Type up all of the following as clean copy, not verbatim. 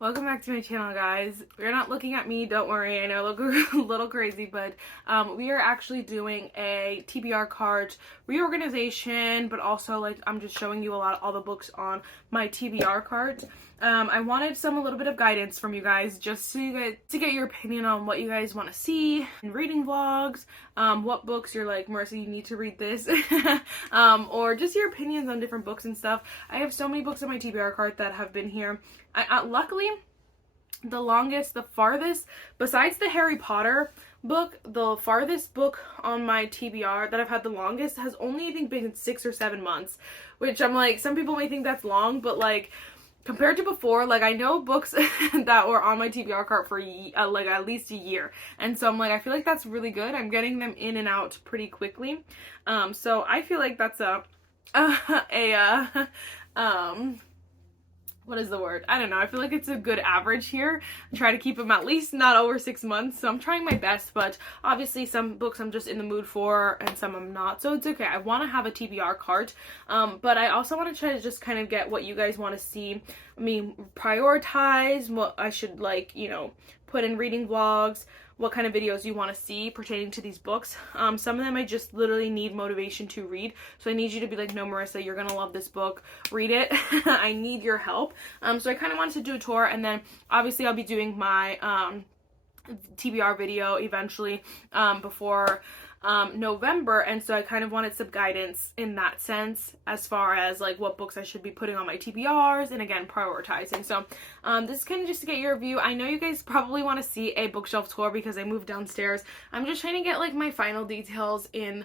Welcome back to my channel, guys. You're not looking at me, don't worry. I know I look a little crazy, but we are actually doing a TBR cart reorganization, but also like I'm just showing you all the books on my TBR cart. I wanted a little bit of guidance from you guys, just to get your opinion on what you guys want to see in reading vlogs, what books you're like, Marissa, you need to read this, or just your opinions on different books and stuff. I have so many books on my TBR cart that have been here. Luckily, the farthest, besides the Harry Potter book, the farthest book on my TBR that I've had the longest has only, I think, been 6 or 7 months, which I'm like, some people may think that's long, but like, compared to before, like, I know books that were on my TBR cart for like at least a year, and so I'm like, I feel like that's really good. I'm getting them in and out pretty quickly, so I feel like that's what is the word? I don't know. I feel like it's a good average here. I try to keep them at least not over 6 months, so I'm trying my best, but obviously some books I'm just in the mood for and some I'm not, so it's okay. I want to have a TBR cart, but I also want to try to just kind of get what you guys want to see. I mean, prioritize what I should, like, you know, put in reading vlogs, what kind of videos you want to see pertaining to these books. Some of them I just literally need motivation to read, so I need you to be like, no, Marissa, you're gonna love this book, read it. I need your help. So I kind of wanted to do a tour, and then obviously I'll be doing my TBR video eventually before November, and so I kind of wanted some guidance in that sense as far as like what books I should be putting on my TBRs, and again, prioritizing. So this is kind of just to get your review. I know you guys probably want to see a bookshelf tour because I moved downstairs. I'm just trying to get like my final details in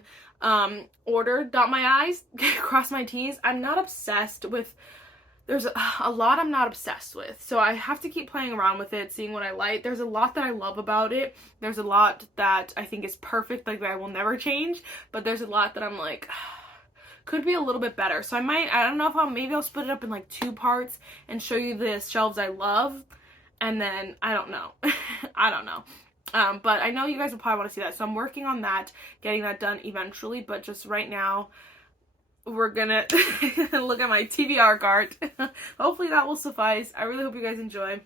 order, dot my I's, cross my T's. I'm not obsessed with, there's a lot I'm not obsessed with, so I have to keep playing around with it, seeing what I like. There's a lot that I love about it. There's a lot that I think is perfect, like that I will never change, but there's a lot that I'm like, could be a little bit better. So I don't know if maybe I'll split it up in like 2 parts and show you the shelves I love, and then I don't know. I don't know. But I know you guys will probably want to see that, so I'm working on that, getting that done eventually, but just right now, we're gonna look at my TBR cart. Hopefully that will suffice. I really hope you guys enjoy.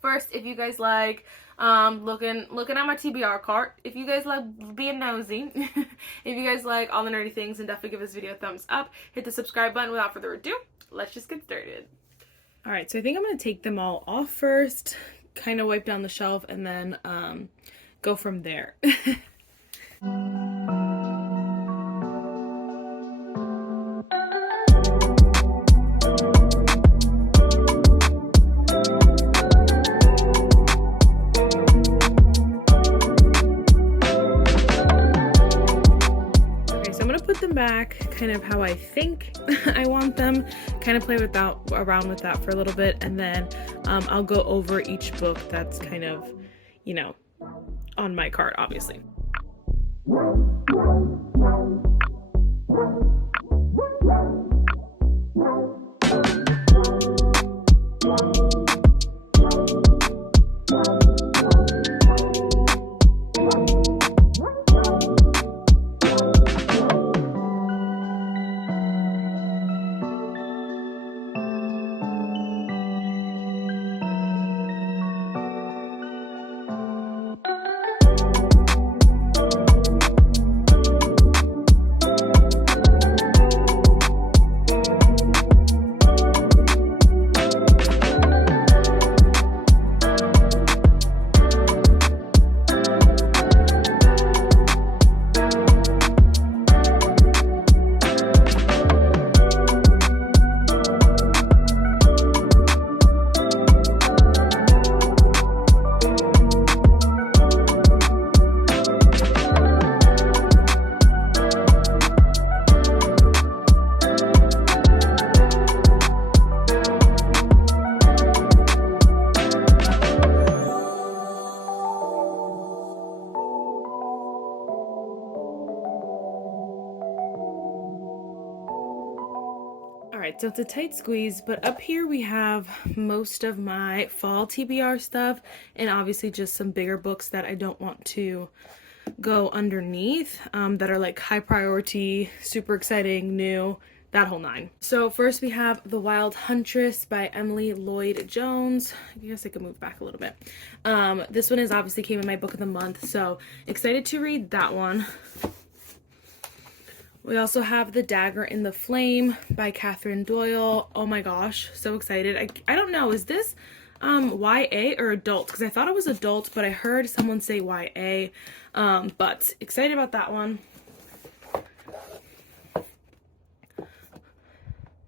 First, if you guys like looking at my TBR cart, if you guys like being nosy, if you guys like all the nerdy things, then definitely give this video a thumbs up. Hit the subscribe button. Without further ado, let's just get started. Alright, so I think I'm gonna take them all off first, kind of wipe down the shelf, and then go from there. Back kind of how I think I want them, kind of play around with that for a little bit, and then I'll go over each book that's kind of, you know, on my cart, obviously. Alright, so it's a tight squeeze, but up here we have most of my fall TBR stuff, and obviously just some bigger books that I don't want to go underneath, that are like high priority, super exciting, new, that whole nine. So first we have The Wild Huntress by Emily Lloyd Jones. I guess I could move back a little bit. This one is obviously came in my book of the month, so excited to read that one. We also have The Dagger in the Flame by Catherine Doyle. Oh my gosh, so excited. I don't know, is this YA or adult? Because I thought it was adult, but I heard someone say YA. But excited about that one.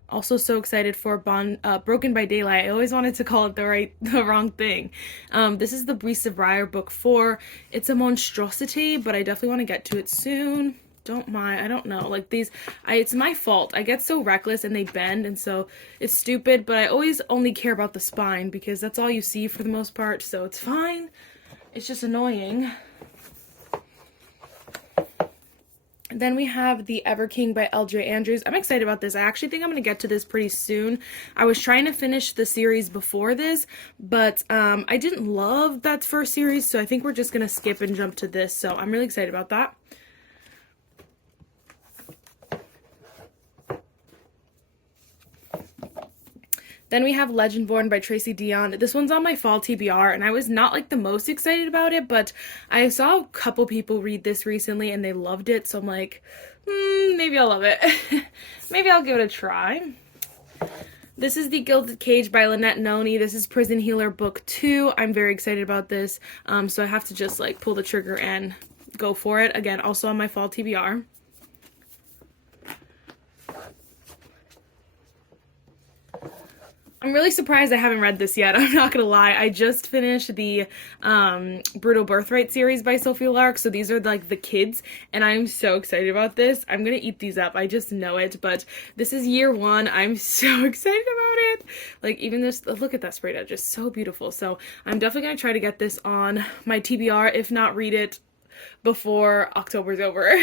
Also so excited for Broken by Daylight. I always wanted to call it the wrong thing. This is the Marissa Breyer book 4. It's a monstrosity, but I definitely want to get to it soon. Don't mind, I don't know, like these, it's my fault. I get so reckless and they bend, and so it's stupid, but I always only care about the spine because that's all you see for the most part, so it's fine. It's just annoying. Then we have The Ever King by L.J. Andrews. I'm excited about this. I actually think I'm going to get to this pretty soon. I was trying to finish the series before this, but I didn't love that first series, so I think we're just going to skip and jump to this, so I'm really excited about that. Then we have Legendborn by Tracy Deonn. This one's on my fall TBR, and I was not like the most excited about it, but I saw a couple people read this recently and they loved it, so I'm like, maybe I'll love it. Maybe I'll give it a try. This is The Gilded Cage by Lynette Noni. This is Prison Healer book 2. I'm very excited about this, so I have to just like pull the trigger and go for it. Again, also on my fall TBR. I'm really surprised I haven't read this yet. I'm not gonna lie. I just finished the Brutal Birthright series by Sophie Lark, so these are like the kids, and I'm so excited about this. I'm gonna eat these up. I just know it, but this is year 1. I'm so excited about it. Like, even this, look at that sprayed out, just so beautiful. So I'm definitely gonna try to get this on my TBR, if not read it before October's over.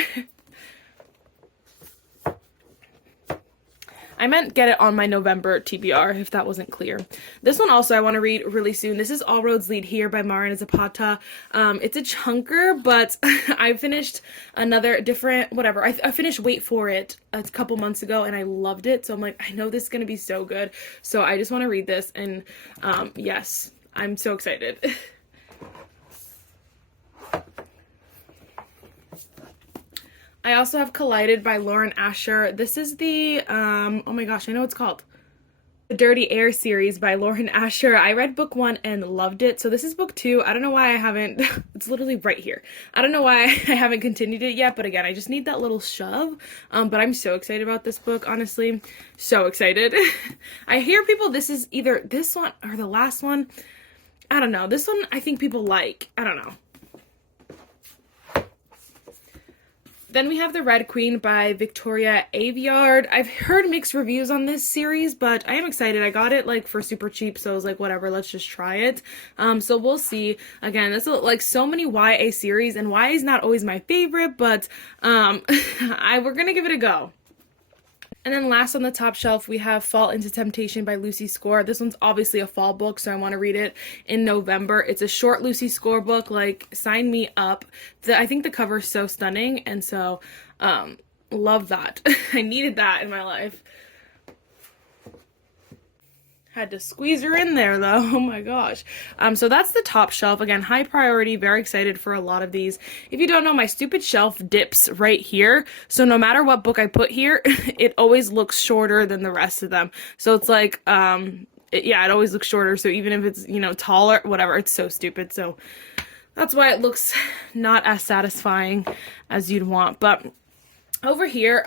I meant get it on my November TBR, if that wasn't clear. This one also I want to read really soon. This is All Roads Lead Here by Mariana Zapata. It's a chunker, but I finished another different, whatever. I finished Wait For It a couple months ago, and I loved it. So I'm like, I know this is going to be so good. So I just want to read this, and yes, I'm so excited. I also have Collided by Lauren Asher. This is the, oh my gosh, I know what it's called. The Dirty Air series by Lauren Asher. I read book 1 and loved it. So this is book 2. I don't know why I haven't, it's literally right here. I don't know why I haven't continued it yet, but again, I just need that little shove. But I'm so excited about this book, honestly. So excited. I hear people, this is either this one or the last one. I don't know. This one I think people like. I don't know. Then we have The Red Queen by Victoria Aveyard. I've heard mixed reviews on this series, but I am excited. I got it like for super cheap, so I was like, whatever, let's just try it. So we'll see. Again, this is like so many YA series, and YA is not always my favorite, but we're gonna give it a go. And then last on the top shelf, we have Fall into Temptation by Lucy Score. This one's obviously a fall book, so I want to read it in November. It's a short Lucy Score book, like, sign me up. I think the cover is so stunning, and so, love that. I needed that in my life. Had to squeeze her in there, though. Oh my gosh. So that's the top shelf. Again, high priority. Very excited for a lot of these. If you don't know, my stupid shelf dips right here. So no matter what book I put here, it always looks shorter than the rest of them. So it's like, it always looks shorter. So even if it's, taller, whatever, it's so stupid. So that's why it looks not as satisfying as you'd want. But over here,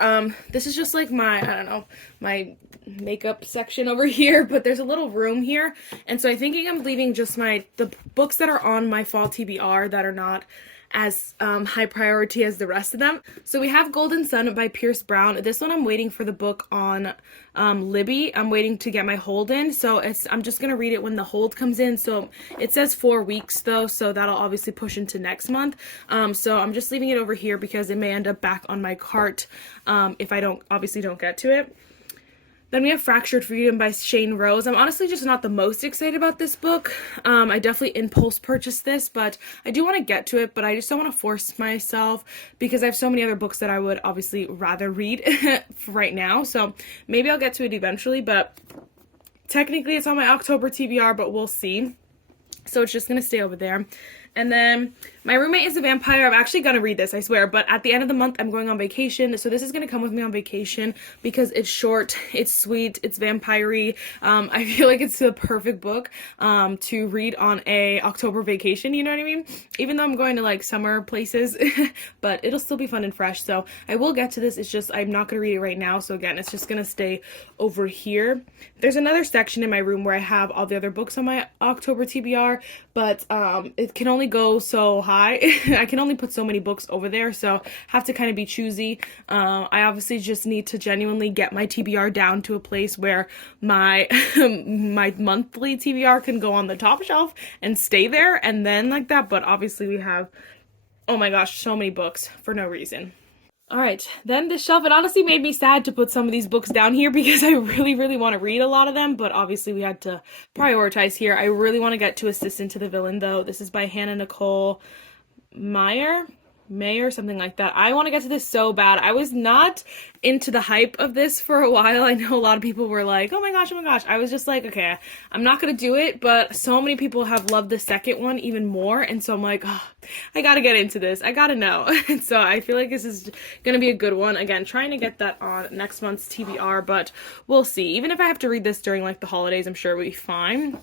this is just like my, I don't know, my makeup section over here, but there's a little room here, and so I'm thinking I'm leaving just the books that are on my fall TBR that are not as high priority as the rest of them. So we have Golden Sun by Pierce Brown. This one I'm waiting for the book on Libby. I'm waiting to get my hold in, so I'm just gonna read it when the hold comes in. So it says 4 weeks though, so that'll obviously push into next month. So I'm just leaving it over here because it may end up back on my cart if I don't get to it. Then we have Fractured Freedom by Shane Rose. I'm honestly just not the most excited about this book. I definitely impulse purchased this, but I do want to get to it, but I just don't want to force myself because I have so many other books that I would obviously rather read right now. So maybe I'll get to it eventually, but technically it's on my October TBR, but we'll see. So it's just going to stay over there. And then My Roommate is a Vampire. I'm actually going to read this, I swear. But at the end of the month, I'm going on vacation. So this is going to come with me on vacation because it's short, it's sweet, it's vampire-y. I feel like it's the perfect book to read on a October vacation, you know what I mean? Even though I'm going to like summer places, but it'll still be fun and fresh. So I will get to this. It's just I'm not going to read it right now. So again, it's just going to stay over here. There's another section in my room where I have all the other books on my October TBR, but it can only go so high. I can only put so many books over there, so have to kind of be choosy. I obviously just need to genuinely get my TBR down to a place where my my monthly TBR can go on the top shelf and stay there, and then like that. But obviously we have, oh my gosh, so many books for no reason. Alright, then this shelf, it honestly made me sad to put some of these books down here because I really, really want to read a lot of them, but obviously we had to prioritize here. I really want to get to Assistant to the Villain, though. This is by Hannah Nicole Mayer, something like that. I want to get to this so bad. I was not into the hype of this for a while. I know a lot of people were like, oh my gosh. I was just like, okay, I'm not going to do it, but so many people have loved the second one even more, and so I'm like, oh, I gotta get into this. I gotta know. And so I feel like this is going to be a good one. Again, trying to get that on next month's TBR, but we'll see. Even if I have to read this during like the holidays, I'm sure it will be fine.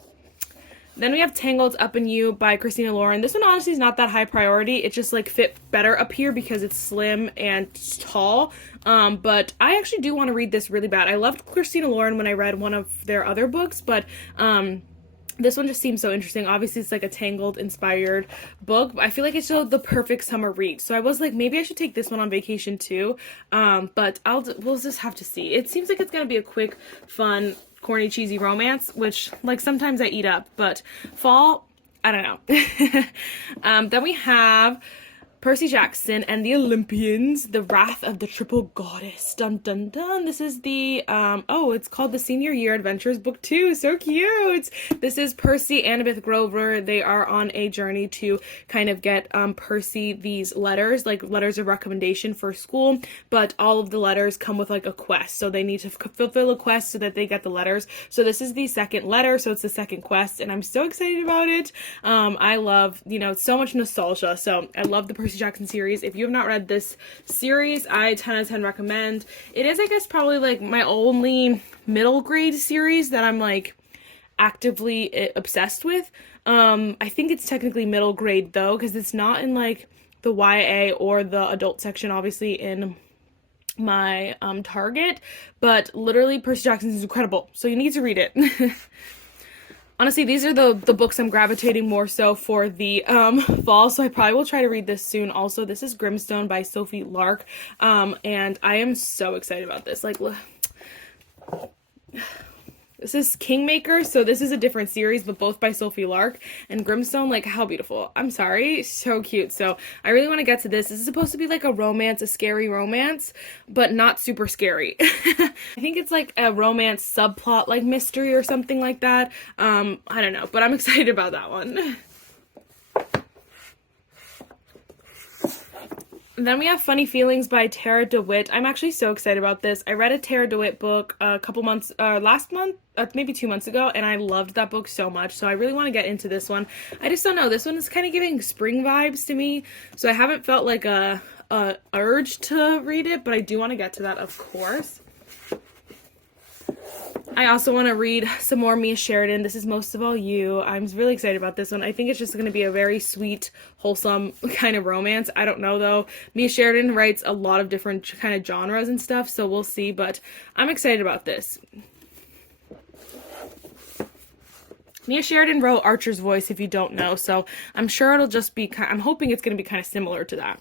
Then we have Tangled Up in You by Christina Lauren. This one honestly is not that high priority. It just like fit better up here because it's slim and tall. But I actually do want to read this really bad. I loved Christina Lauren when I read one of their other books, but this one just seems so interesting. Obviously, it's like a Tangled inspired book. I feel like it's still the perfect summer read. So I was like, maybe I should take this one on vacation too. But we'll just have to see. It seems like it's going to be a quick, fun, corny, cheesy romance, which like sometimes I eat up, but fall, I don't know. Then we have Percy Jackson and the Olympians, The Wrath of the Triple Goddess. Dun dun dun. This is the it's called the Senior Year Adventures Book 2. So cute. This is Percy and Annabeth Grover. They are on a journey to kind of get Percy these letters, like letters of recommendation for school, but all of the letters come with like a quest. So they need to fulfill a quest so that they get the letters. So this is the second letter, so it's the second quest, and I'm so excited about it. I love, so much nostalgia. So I love the Percy Jackson series. If you have not read this series, I 10 out of 10 recommend. It is, I guess, probably like my only middle grade series that I'm like actively obsessed with. I think it's technically middle grade though, because it's not in like the YA or the adult section, obviously in my Target, but literally Percy Jackson is incredible, so you need to read it. Honestly, these are the books I'm gravitating more so for the fall, so I probably will try to read this soon. Also, this is Grimstone by Sophie Lark, and I am so excited about this. Like, look. This is Kingmaker, so this is a different series, but both by Sophie Lark. And Grimstone, like, how beautiful. I'm sorry, so cute. So I really want to get to this. This is supposed to be like a romance, a scary romance, but not super scary. I think it's like a romance subplot, like mystery or something like that. I don't know, but I'm excited about that one. Then we have Funny Feelings by Tara DeWitt. I'm actually so excited about this. I read a Tara DeWitt book a couple months, last month, maybe 2 months ago, and I loved that book so much, so I really want to get into this one. I just don't know, this one is kind of giving spring vibes to me, so I haven't felt like a urge to read it, but I do want to get to that, of course. I also want to read some more Mia Sheridan. This is Most of All You. I'm really excited about this one. I think it's just going to be a very sweet, wholesome kind of romance. I don't know, though. Mia Sheridan writes a lot of different kind of genres and stuff, so we'll see, but I'm excited about this. Mia Sheridan wrote Archer's Voice, if you don't know, so I'm sure it'll just be I'm hoping it's going to be kind of similar to that.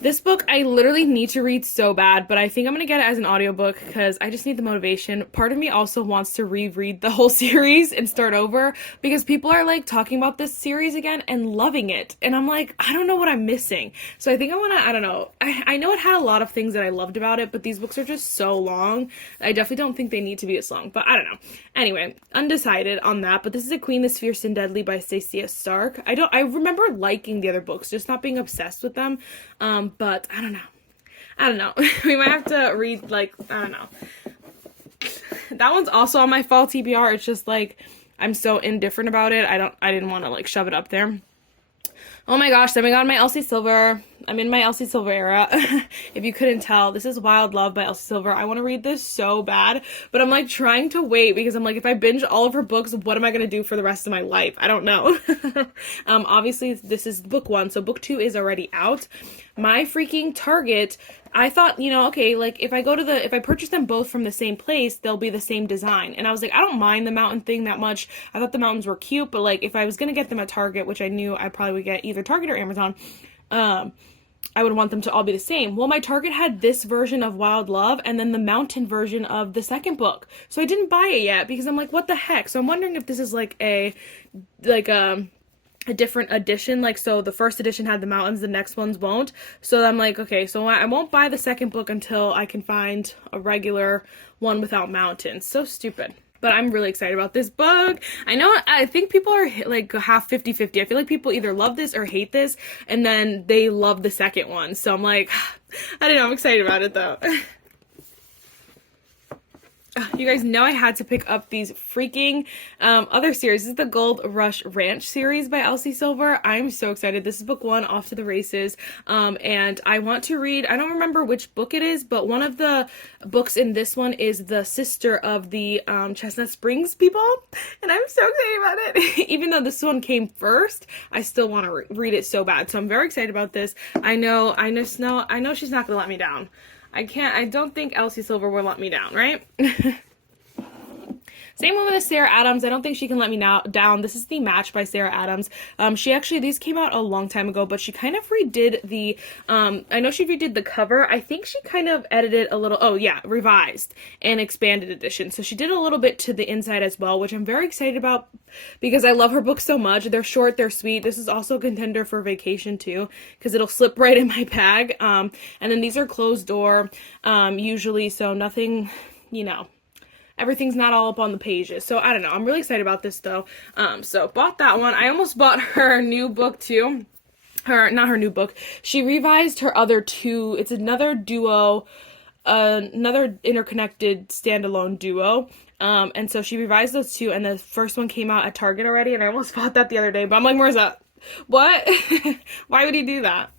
This book I literally need to read so bad, but I think I'm gonna get it as an audiobook because I just need the motivation. Part of me also wants to reread the whole series and start over because people are like talking about this series again and loving it. And I'm like, I don't know what I'm missing. So I think I wanna, I don't know. I know it had a lot of things that I loved about it, but these books are just so long. I definitely don't think they need to be this long, but I don't know. Anyway, undecided on that, but this is A Queen This Fierce and Deadly by Stacey S. Stark. I remember liking the other books, just not being obsessed with them. But I don't know. We might have to read, like, I don't know. That one's also on my fall TBR. It's just like I'm so indifferent about it. I didn't want to like shove it up there. Oh my gosh, then we got my Elsie Silver. I'm in my Elsie Silver era. If you couldn't tell, this is Wild Love by Elsie Silver. I want to read this so bad, but I'm like trying to wait because I'm like, if I binge all of her books, what am I going to do for the rest of my life? I don't know. Obviously this is book 1, so book 2 is already out. My freaking Target, I thought, you know, okay, like if I purchase them both from the same place, they'll be the same design. And I was like, I don't mind the mountain thing that much. I thought the mountains were cute, but like if I was going to get them at Target, which I knew I probably would get either Target or Amazon, I would want them to all be the same. Well, my Target had this version of Wild Love and then the mountain version of the second book. So I didn't buy it yet because I'm like, what the heck? So I'm wondering if this is like a different edition, like, so the first edition had the mountains, the next ones won't. So I'm like, okay, so I won't buy the second book until I can find a regular one without mountains. So stupid. But I'm really excited about this book. I think people are like half 50-50. I feel like people either love this or hate this, and then they love the second one. So I'm like, I don't know, I'm excited about it though. You guys know I had to pick up these freaking other series. This is the Gold Rush Ranch series by Elsie Silver. I'm so excited. This is book 1, Off to the Races. And I want to read, I don't remember which book it is, but one of the books in this one is the sister of the Chestnut Springs people. And I'm so excited about it. Even though this one came first, I still want to read it so bad. So I'm very excited about this. I know she's not going to let me down. I don't think Elsie Silver will let me down, right? Same one with Sarah Adams. I don't think she can let me down. This is The Match by Sarah Adams. These came out a long time ago, but she kind of redid the, I know she redid the cover. I think she kind of edited a little, revised and expanded edition. So she did a little bit to the inside as well, which I'm very excited about because I love her books so much. They're short, they're sweet. This is also a contender for vacation too, because it'll slip right in my bag. And then these are closed door, usually, so nothing, everything's not all up on the pages. So I don't know. I'm really excited about this though. So bought that one. I almost bought her new book too. Not her new book. She revised her other 2. It's another duo, another interconnected standalone duo. And so she revised those 2, and the first one came out at Target already, and I almost bought that the other day, but I'm like, Marissa, what? Why would he do that?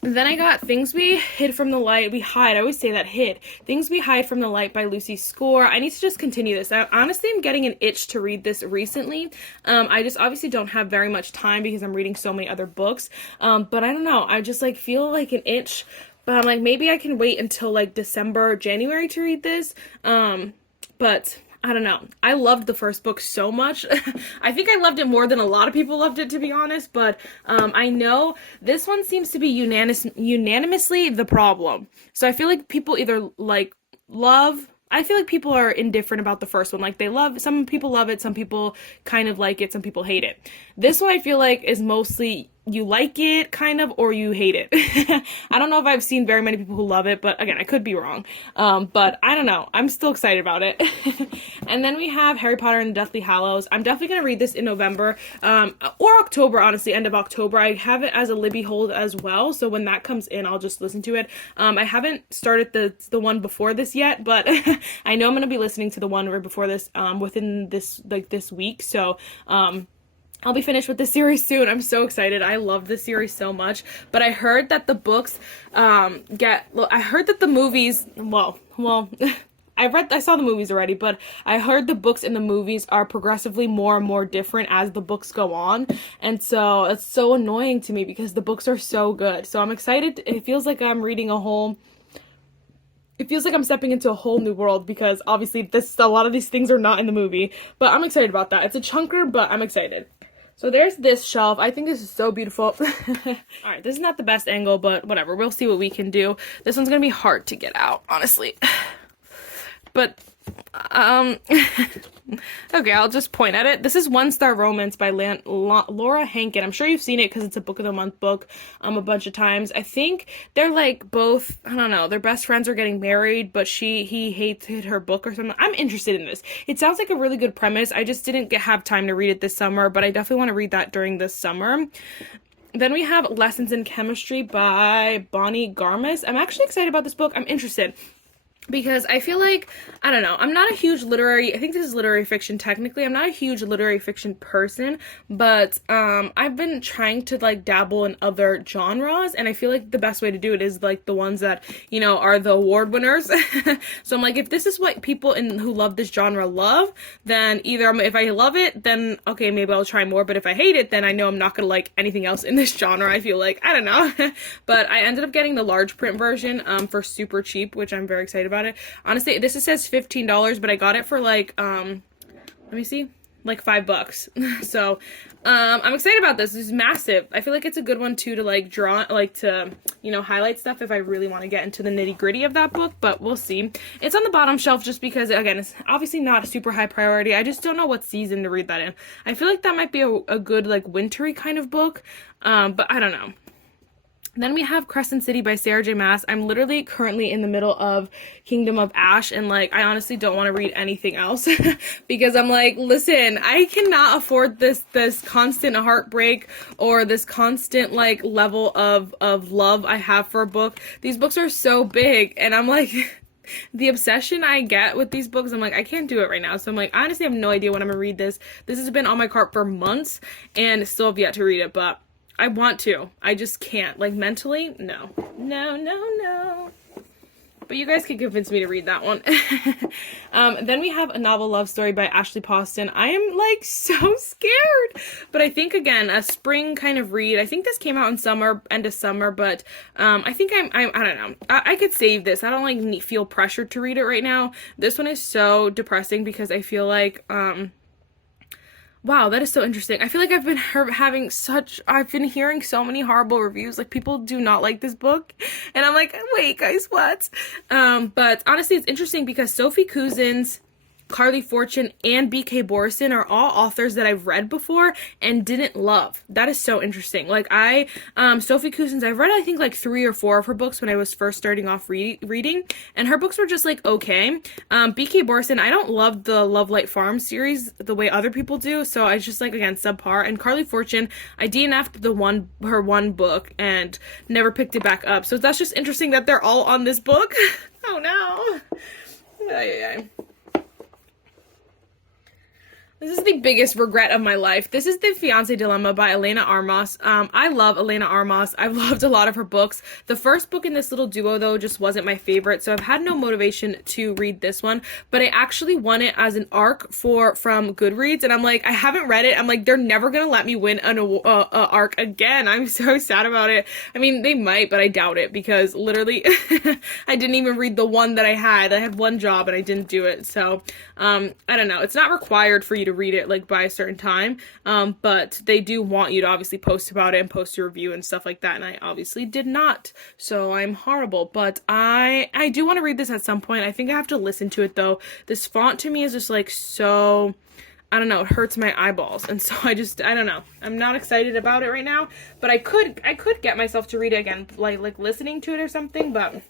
Then I got Things We Hid from the Light. I always say that, hid. Things We Hide from the Light by Lucy Score. I need to just continue this. Honestly, I'm getting an itch to read this recently. I just obviously don't have very much time because I'm reading so many other books. But I don't know. I just like feel like an itch. But I'm like, maybe I can wait until like December, January to read this. But I don't know. I loved the first book so much. I think I loved it more than a lot of people loved it, to be honest. But I know this one seems to be unanimously the problem. So I feel like people either I feel like people are indifferent about the first one. Like some people love it, some people kind of like it, some people hate it. This one I feel like is mostly you like it kind of or you hate it. I don't know if I've seen very many people who love it, but again, I could be wrong. But I don't know. I'm still excited about it. And then we have Harry Potter and the Deathly Hallows. I'm definitely going to read this in November or October, honestly, end of October. I have it as a Libby hold as well, so when that comes in, I'll just listen to it. I haven't started the one before this yet, but I know I'm going to be listening to the one right before this within this week, so I'll be finished with this series soon. I'm so excited. I love this series so much. But I heard that the books I heard that the movies, I saw the movies already, but I heard the books and the movies are progressively more and more different as the books go on. And so it's so annoying to me because the books are so good. So I'm excited. It feels like I'm stepping into a whole new world because obviously a lot of these things are not in the movie. But I'm excited about that. It's a chunker, but I'm excited. So there's this shelf. I think this is so beautiful. Alright, this is not the best angle, but whatever. We'll see what we can do. This one's gonna be hard to get out, honestly. But, okay, I'll just point at it. This is One Star Romance by Laura Hankin. I'm sure you've seen it because it's a book of the month book a bunch of times. I think they're like both, I don't know, their best friends are getting married, but he hated her book or something. I'm interested in this. It sounds like a really good premise. I just didn't have time to read it this summer, but I definitely want to read that during this summer. Then we have Lessons in Chemistry by Bonnie Garmis. I'm actually excited about this book. I'm interested. Because I feel like, I don't know, I'm not a huge I think this is literary fiction technically, I'm not a huge literary fiction person, but I've been trying to like dabble in other genres, and I feel like the best way to do it is like the ones that, you know, are the award winners. So I'm like, if this is what people who love this genre love, then either if I love it, then okay, maybe I'll try more, but if I hate it, then I know I'm not gonna like anything else in this genre, I feel like, I don't know. But I ended up getting the large print version for super cheap, which I'm very excited about it. Honestly, this says $15, but I got it for like, let me see, like $5. So, I'm excited about this. This is massive. I feel like it's a good one too to like draw, like to, you know, highlight stuff if I really want to get into the nitty gritty of that book, but we'll see. It's on the bottom shelf just because, again, it's obviously not a super high priority. I just don't know what season to read that in. I feel like that might be a good like wintry kind of book, but I don't know. Then we have Crescent City by Sarah J. Maas. I'm literally currently in the middle of Kingdom of Ash, and like I honestly don't want to read anything else because I'm like, listen, I cannot afford this constant heartbreak or this constant like level of love I have for a book. These books are so big, and I'm like the obsession I get with these books, I'm like, I can't do it right now. So I'm like, I honestly have no idea when I'm gonna read this. This has been on my cart for months and still have yet to read it, but I want to. I just can't. Like, mentally, no. No. But you guys can convince me to read that one. Then we have A Novel Love Story by Ashley Poston. I am, like, so scared. But I think, again, a spring kind of read. I think this came out in summer, end of summer, but I think I don't know. I could save this. I don't, like, feel pressured to read it right now. This one is so depressing because I feel like, wow, that is so interesting. I feel like I've been hearing so many horrible reviews. Like, people do not like this book. And I'm like, wait, guys, what? But honestly, it's interesting because Sophie Cousins, Carly Fortune, and B.K. Borison are all authors that I've read before and didn't love. That is so interesting. Like, Sophie Cousins, I've read, I think, like 3 or 4 of her books when I was first starting off reading, and her books were just, like, okay. B.K. Borison, I don't love the Love Light Farm series the way other people do, so I just, like, again, subpar. And Carly Fortune, I DNF'd her one book and never picked it back up. So that's just interesting that they're all on this book. Oh, no. Ay. This is the biggest regret of my life. This is The Fiancé Dilemma by Elena Armas. I love Elena Armas. I've loved a lot of her books. The first book in this little duo, though, just wasn't my favorite, so I've had no motivation to read this one, but I actually won it as an ARC from Goodreads, and I'm like, I haven't read it. I'm like, they're never gonna let me win an ARC again. I'm so sad about it. I mean, they might, but I doubt it, because literally, I didn't even read the one that I had. I had one job, and I didn't do it, so, I don't know. It's not required for you to read it like by a certain time, but they do want you to obviously post about it and post your review and stuff like that, and I obviously did not, so I'm horrible. But I do want to read this at some point. I think I have to listen to it though. This font to me is just like so, I don't know, it hurts my eyeballs, and so I don't know, I'm not excited about it right now, but I could get myself to read it again, like listening to it or something, but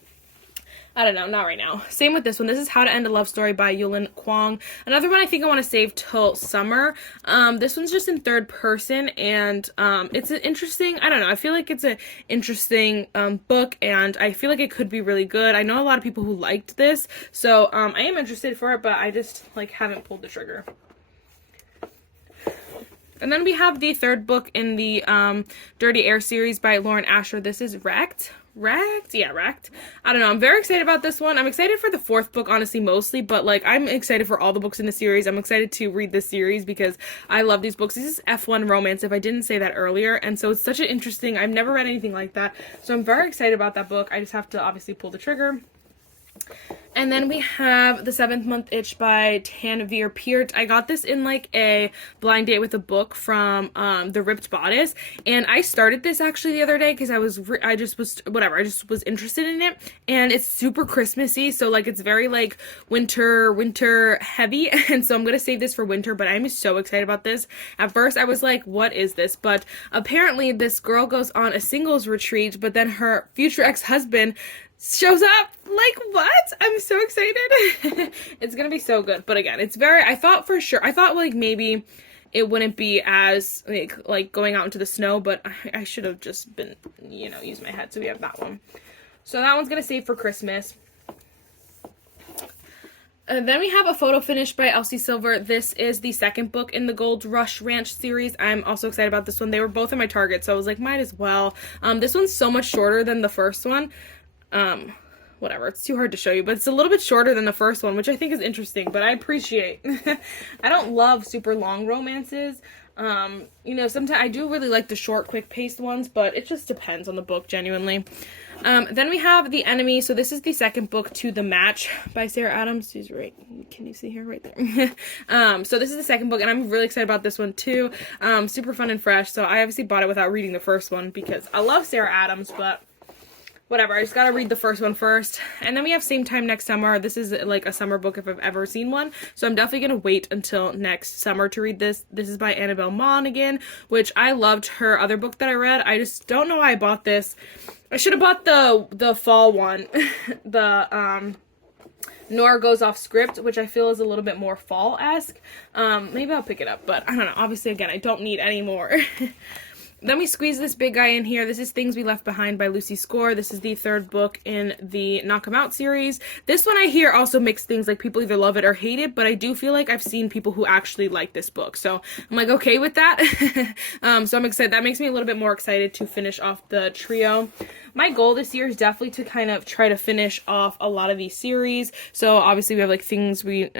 I don't know, not right now. Same with this one. This is How to End a Love Story by Yulin Kwong. Another one I think I want to save till summer. This one's just in third person, and it's an interesting, I don't know, I feel like it's an interesting book, and I feel like it could be really good. I know a lot of people who liked this, so I am interested for it, but I just like haven't pulled the trigger. And then we have the third book in the Dirty Air series by Lauren Asher. This is Wrecked. Yeah, Wrecked. I don't know. I'm very excited about this one. I'm excited for the fourth book, honestly, mostly, but like I'm excited for all the books in the series. I'm excited to read this series because I love these books. This is F1 romance, if I didn't say that earlier, and so it's such an interesting, I've never read anything like that, so I'm very excited about that book. I just have to obviously pull the trigger. And then we have The Seventh Month Itch by Tanvir Peart. I got this in like a blind date with a book from The Ripped Bodice, and I started this actually the other day because I just was interested in it, and it's super Christmassy, so like it's very like winter heavy, and so I'm gonna save this for winter, but I'm so excited about this. At first I was like, what is this? But apparently this girl goes on a singles retreat, but then her future ex-husband shows up. Like, what? I'm so excited. It's gonna be so good. But again, it's very, I thought like maybe it wouldn't be as like going out into the snow, but I should have just been, you know, use my head. So we have that one. So that one's gonna save for Christmas. And then we have a photo finish by Elsie Silver. This is the second book in the Gold Rush Ranch series. I'm also excited about this one. They were both in my Target, so I was like, might as well. This one's so much shorter than the first one. Whatever, it's too hard to show you, but it's a little bit shorter than the first one, which I think is interesting, but I appreciate. I don't love super long romances. You know, sometimes I do really like the short, quick-paced ones, but it just depends on the book, genuinely. Then we have The Enemy. So this is the second book to The Match by Sarah Adams. She's right. Can you see her right there? So this is the second book, and I'm really excited about this one too. Super fun and fresh. So I obviously bought it without reading the first one because I love Sarah Adams, but whatever, I just gotta read the first one first. And then we have Same Time Next Summer. This is like a summer book if I've ever seen one. So I'm definitely gonna wait until next summer to read this. This is by Annabelle Monaghan, which I loved her other book that I read. I just don't know why I bought this. I should have bought the fall one. The Nora Goes Off Script, which I feel is a little bit more fall-esque. Maybe I'll pick it up, but I don't know. Obviously, again, I don't need any more. Then we squeeze this big guy in here. This is Things We Left Behind by Lucy Score. This is the third book in the Knock 'Em Out series. This one I hear also mixed things, like people either love it or hate it, but I do feel like I've seen people who actually like this book. So I'm like okay with that. So I'm excited. That makes me a little bit more excited to finish off the trio. My goal this year is definitely to kind of try to finish off a lot of these series. So obviously we have like things we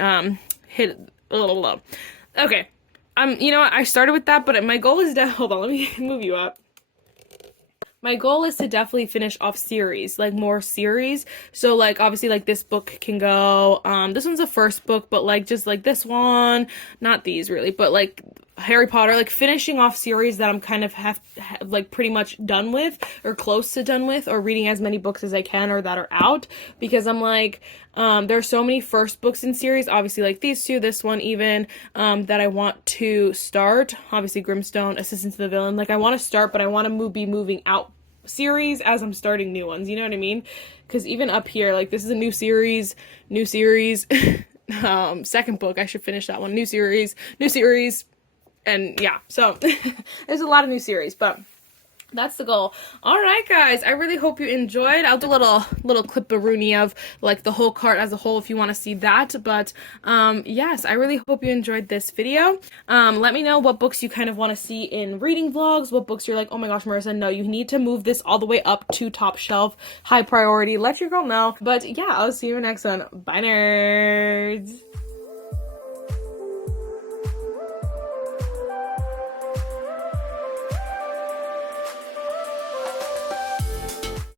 hit a little low. Okay. You know what, I started with that, but my goal is hold on, let me move you up. My goal is to definitely finish off series, like more series. So like obviously like this book can go, this one's the first book, but like just like this one, not these really, but like Harry Potter, like finishing off series that I'm kind of like pretty much done with or close to done with, or reading as many books as I can or that are out, because I'm like there are so many first books in series, obviously like these two, this one even, that I want to start. Obviously Grimstone, Assistant to the Villain, like I want to start, but I want to be moving out series as I'm starting new ones, you know what I mean? Because even up here, like this is a new series second book, I should finish that one, new series, and yeah, so there's a lot of new series, but that's the goal. All right, guys, I really hope you enjoyed. I'll do a little clip-a-rooney of like the whole cart as a whole if you want to see that. But yes, I really hope you enjoyed this video. Let me know what books you kind of want to see in reading vlogs, what books you're like, oh my gosh, Marissa, no, you need to move this all the way up to top shelf, high priority. Let your girl know. But yeah, I'll see you next one. Bye, nerds.